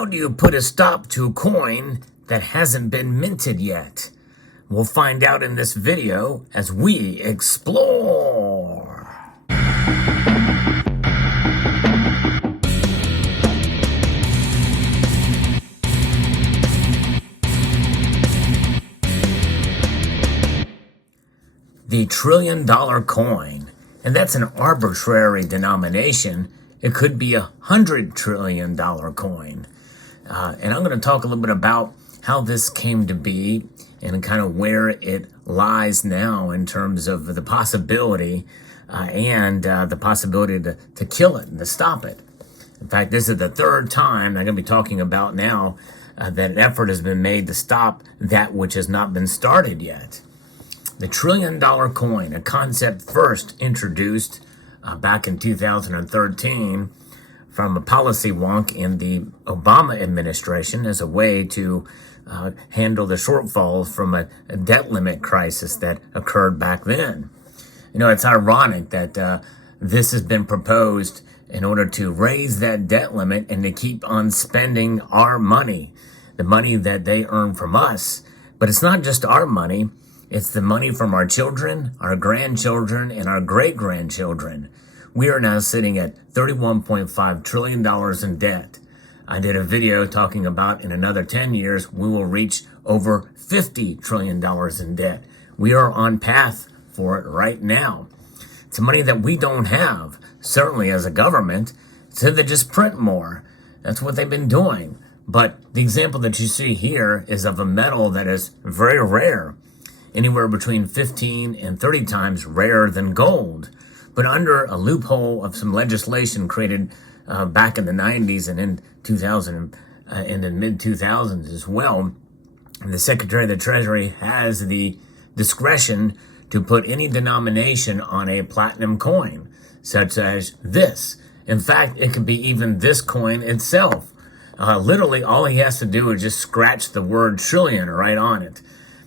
How do you put a stop to a coin that hasn't been minted yet? We'll find out in this video as we explore. The $1 trillion coin, and that's an arbitrary denomination. It could be $100 trillion coin. And I'm going to talk a little bit about how this came to be and kind of where it lies now in terms of the possibility and the possibility to kill it and to stop it. In fact, this is the third time I'm going to be talking about now that an effort has been made to stop that which has not been started yet. The $1 trillion coin, a concept first introduced back in 2013 from a policy wonk in the Obama administration as a way to handle the shortfalls from a debt limit crisis that occurred back then. You know, it's ironic that this has been proposed in order to raise that debt limit and to keep on spending our money, the money that they earn from us. But it's not just our money. It's the money from our children, our grandchildren, and our great-grandchildren. We are now sitting at $31.5 trillion in debt. I did a video talking about in another 10 years, we will reach over $50 trillion in debt. We are on path for it right now. It's money that we don't have, certainly as a government, so they just print more. That's what they've been doing. But the example that you see here is of a metal that is very rare, anywhere between 15 and 30 times rarer than gold. But under a loophole of some legislation created back in the 90s and in 2000 and in mid-2000s as well, the Secretary of the Treasury has the discretion to put any denomination on a platinum coin, such as this. In fact, it could be even this coin itself. Literally, all he has to do is just scratch the word trillion right on it.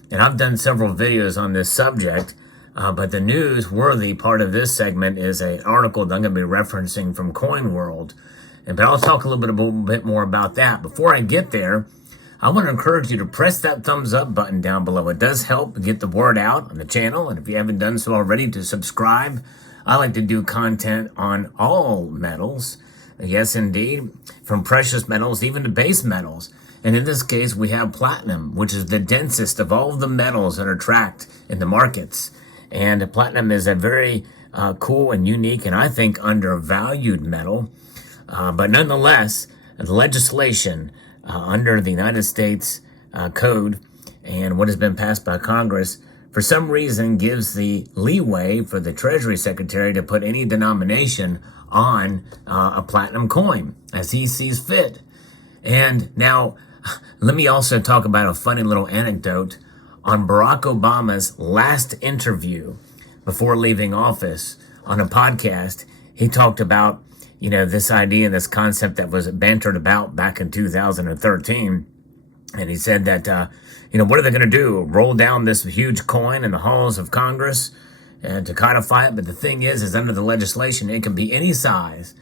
And I've done several videos on this subject, but the newsworthy part of this segment is an article that I'm going to be referencing from Coin World. But I'll talk a little bit more about that. Before I get there, I want to encourage you to press that thumbs up button down below. It does help get the word out on the channel. And if you haven't done so already, to subscribe. I like to do content on all metals. Yes, indeed. From precious metals, even to base metals. And in this case, we have platinum, which is the densest of all of the metals that are tracked in the markets. And platinum is a very cool and unique and I think undervalued metal. But nonetheless, the legislation under the United States Code and what has been passed by Congress, for some reason, gives the leeway for the Treasury Secretary to put any denomination on a platinum coin as he sees fit. And now, let me also talk about a funny little anecdote. On Barack Obama's last interview before leaving office on a podcast, he talked about, you know, this idea and this concept that was bantered about back in 2013. And he said that, you know, what are they going to do? Roll down this huge coin in the halls of Congress and to codify it? But the thing is under the legislation, it can be any size.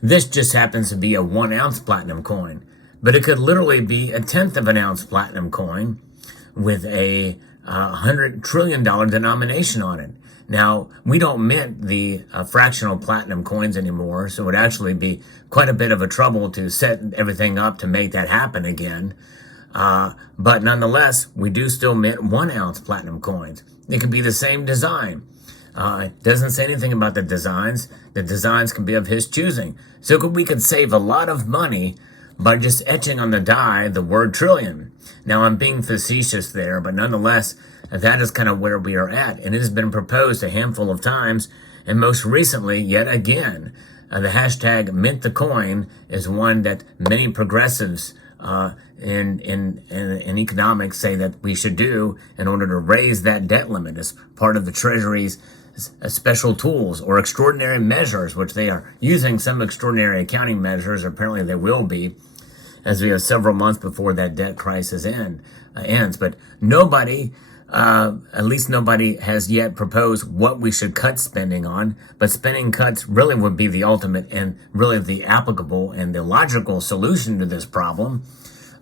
This just happens to be a 1 ounce platinum coin. But it could literally be a 1/10 of an ounce platinum coin with a $100 trillion denomination on it. Now, we don't mint the fractional platinum coins anymore, so it would actually be quite a bit of a trouble to set everything up to make that happen again. But nonetheless, we do still mint 1 ounce platinum coins. It could be the same design. It doesn't say anything about the designs. The designs can be of his choosing. So we could save a lot of money by just etching on the die the word trillion. Now, I'm being facetious there, but nonetheless, that is kind of where we are at. And it has been proposed a handful of times, and most recently, yet again, the hashtag mint the coin is one that many progressives in economics say that we should do in order to raise that debt limit as part of the Treasury's special tools or extraordinary measures, which they are using some extraordinary accounting measures. Apparently they will be, as we have several months before that debt crisis ends. But nobody At least nobody has yet proposed what we should cut spending on, but spending cuts really would be the ultimate and really the applicable and the logical solution to this problem.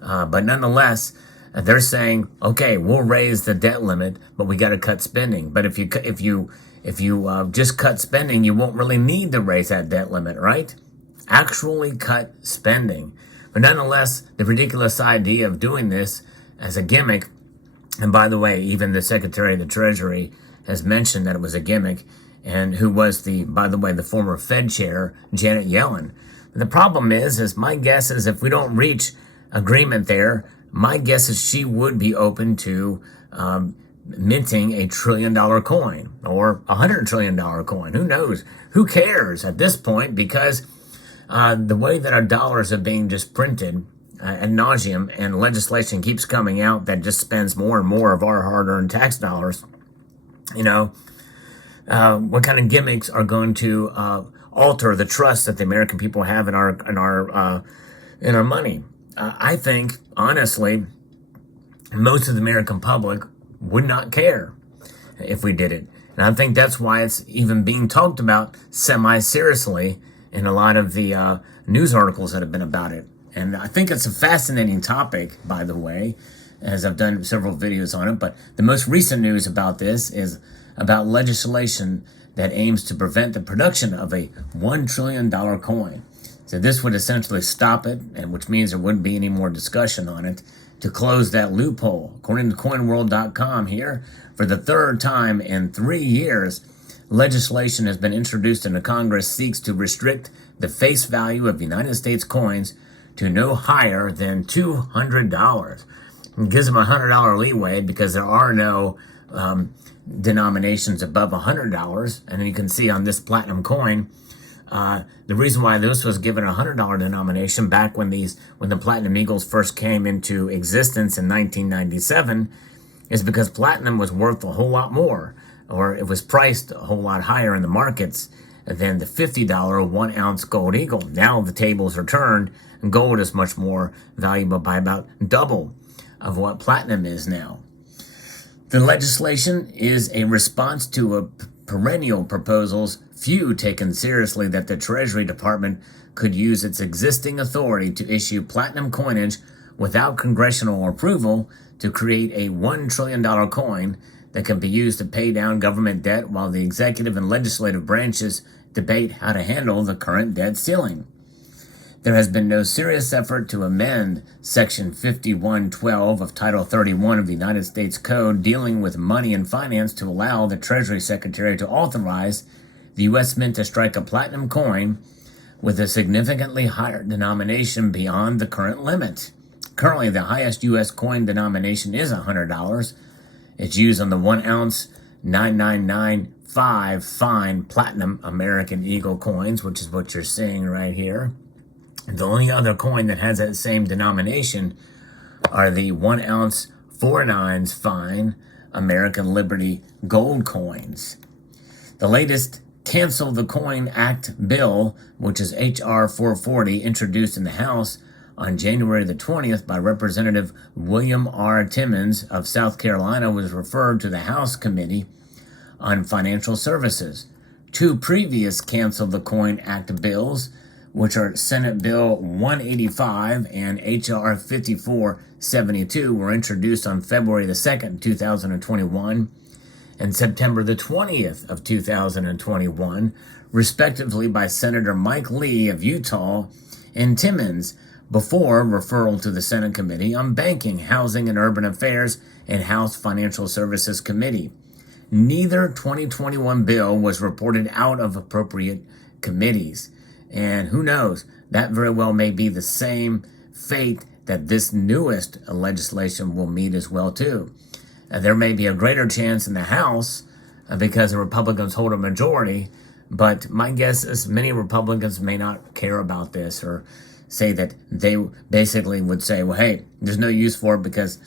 But nonetheless, they're saying, okay, we'll raise the debt limit, but we got to cut spending. But if you just cut spending, you won't really need to raise that debt limit, right? Actually cut spending. But nonetheless, the ridiculous idea of doing this as a gimmick, and by the way, even the Secretary of the Treasury has mentioned that it was a gimmick, and who was by the way, the former Fed chair, Janet Yellen. The problem is my guess is if we don't reach agreement there, my guess is she would be open to minting $1 trillion coin or $100 trillion coin. Who knows? Who cares at this point? Because the way that our dollars are being just printed ad nauseum, and legislation keeps coming out that just spends more and more of our hard-earned tax dollars. What kind of gimmicks are going to alter the trust that the American people have in our money? I think, honestly, most of the American public would not care if we did it. And I think that's why it's even being talked about semi-seriously in a lot of the news articles that have been about it. And I think it's a fascinating topic, by the way, as I've done several videos on it. But the most recent news about this is about legislation that aims to prevent the production of a $1 trillion coin. So this would essentially stop it, and which means there wouldn't be any more discussion on it, to close that loophole. According to CoinWorld.com here, for the third time in 3 years, legislation has been introduced into Congress seeks to restrict the face value of United States coins to no higher than $200. It gives them a $100 leeway because there are no denominations above $100. And then you can see on this platinum coin, the reason why this was given a $100 denomination back when the Platinum Eagles first came into existence in 1997 is because platinum was worth a whole lot more, or it was priced a whole lot higher in the markets than the $50 1 ounce gold eagle. Now the tables are turned, and gold is much more valuable by about double of what platinum is now. The legislation is a response to perennial proposals, few taken seriously, that the Treasury Department could use its existing authority to issue platinum coinage without congressional approval to create a $1 trillion coin that can be used to pay down government debt while the executive and legislative branches debate how to handle the current debt ceiling. There has been no serious effort to amend Section 5112 of Title 31 of the United States Code dealing with money and finance to allow the Treasury Secretary to authorize the U.S. Mint to strike a platinum coin with a significantly higher denomination beyond the current limit. Currently, the highest U.S. coin denomination is $100. It's used on the 1 ounce 9995 fine platinum American Eagle coins, which is what you're seeing right here. The only other coin that has that same denomination are the 1 ounce 4/9 fine American Liberty gold coins. The latest Cancel the Coin Act bill, which is H.R. 440, introduced in the House on January the 20th by Representative William R. Timmons of South Carolina, was referred to the House Committee on Financial Services. Two previous Cancel the Coin Act bills, which are Senate Bill 185 and H.R. 5472, were introduced on February the 2nd, 2021, and September the 20th of 2021, respectively by Senator Mike Lee of Utah and Timmons, before referral to the Senate Committee on Banking, Housing, and Urban Affairs and House Financial Services Committee. Neither 2021 bill was reported out of appropriate committees. And who knows, that very well may be the same fate that this newest legislation will meet as well, too. There may be a greater chance in the House because the Republicans hold a majority, but my guess is many Republicans may not care about this or say that they basically would say, well, hey, there's no use for it because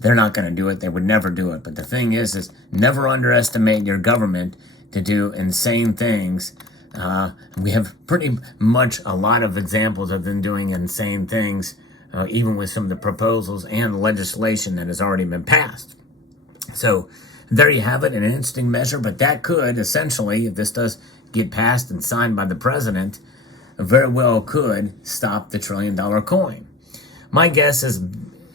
they're not going to do it. They would never do it. But the thing is never underestimate your government to do insane things. We have pretty much a lot of examples of them doing insane things, even with some of the proposals and legislation that has already been passed. So there you have it, an interesting measure, but that could essentially, if this does get passed and signed by the president, very well could stop the $1 trillion coin. My guess is,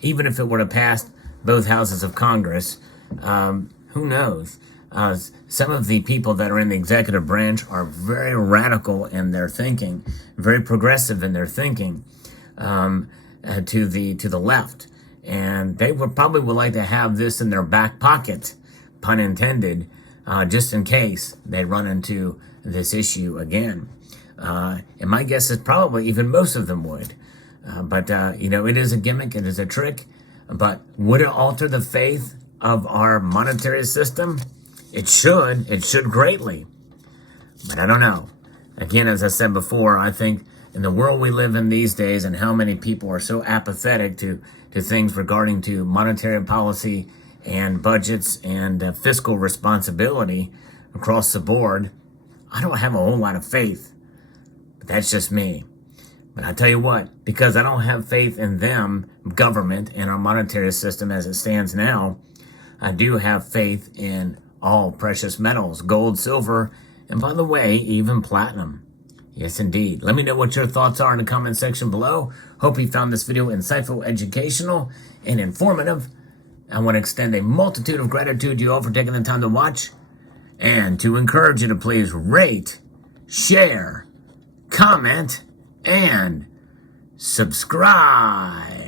even if it were to pass both houses of Congress, who knows? Some of the people that are in the executive branch are very radical in their thinking, very progressive in their thinking, to the left, and they would like to have this in their back pocket, pun intended, just in case they run into this issue again. And my guess is probably even most of them would. But it is a gimmick, it is a trick. But would it alter the faith of our monetary system? It should greatly. But I don't know. Again, as I said before, I think in the world we live in these days and how many people are so apathetic to things regarding to monetary policy and budgets and fiscal responsibility across the board, I don't have a whole lot of faith. But that's just me. But I tell you what, because I don't have faith in them, government, and our monetary system as it stands now, I do have faith in all precious metals, gold, silver, and by the way, even platinum. Yes, indeed. Let me know what your thoughts are in the comment section below. Hope you found this video insightful, educational, and informative. I want to extend a multitude of gratitude to you all for taking the time to watch and to encourage you to please rate, share, comment, and subscribe.